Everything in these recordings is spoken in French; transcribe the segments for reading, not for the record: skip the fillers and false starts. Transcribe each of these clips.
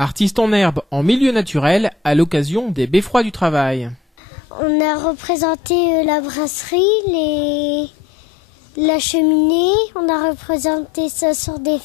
Artiste en herbe en milieu naturel à l'occasion des beffrois du travail. On a représenté la brasserie, la cheminée, on a représenté ça sur des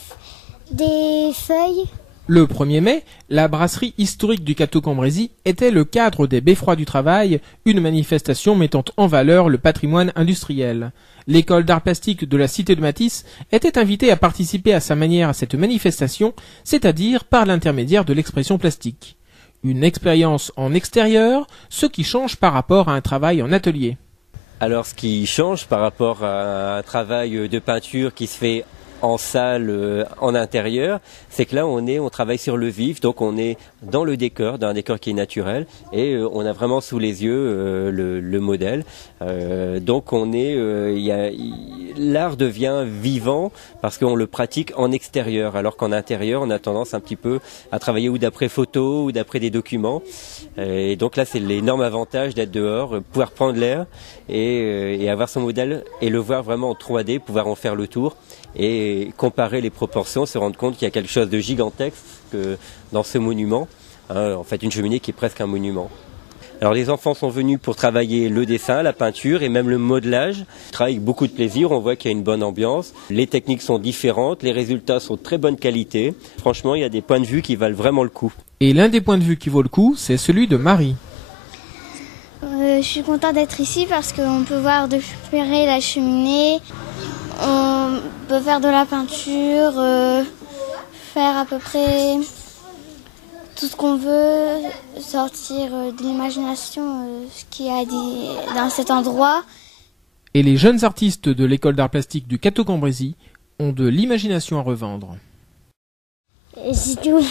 feuilles. Le 1er mai, la brasserie historique du Cateau-Cambrésis était le cadre des beffrois du travail, une manifestation mettant en valeur le patrimoine industriel. L'école d'art plastique de la cité de Matisse était invitée à participer à sa manière à cette manifestation, c'est-à-dire par l'intermédiaire de l'expression plastique. Une expérience en extérieur, ce qui change par rapport à un travail en atelier. Alors ce qui change par rapport à un travail de peinture qui se fait en salle, en intérieur, c'est que là on travaille sur le vif, donc on est dans le décor, dans un décor qui est naturel, et on a vraiment sous les yeux le modèle. Donc l'art devient vivant parce qu'on le pratique en extérieur, alors qu'en intérieur on a tendance un petit peu à travailler ou d'après photos ou d'après des documents. Et donc là c'est l'énorme avantage d'être dehors, pouvoir prendre l'air et avoir son modèle et le voir vraiment en 3D, pouvoir en faire le tour et comparer les proportions, se rendre compte qu'il y a quelque chose de gigantesque dans ce monument, en fait une cheminée qui est presque un monument. Alors les enfants sont venus pour travailler le dessin, la peinture et même le modelage. Ils travaillent avec beaucoup de plaisir, on voit qu'il y a une bonne ambiance. Les techniques sont différentes, les résultats sont de très bonne qualité. Franchement, il y a des points de vue qui valent vraiment le coup. Et l'un des points de vue qui vaut le coup, c'est celui de Marie. Je suis contente d'être ici parce qu'on peut voir depuis la cheminée, on peut faire de la peinture, faire à peu près tout ce qu'on veut, sortir de l'imagination ce qu'il y a dans cet endroit. Et les jeunes artistes de l'école d'art plastique du Cateau-Cambrésis ont de l'imagination à revendre. Et c'est tout.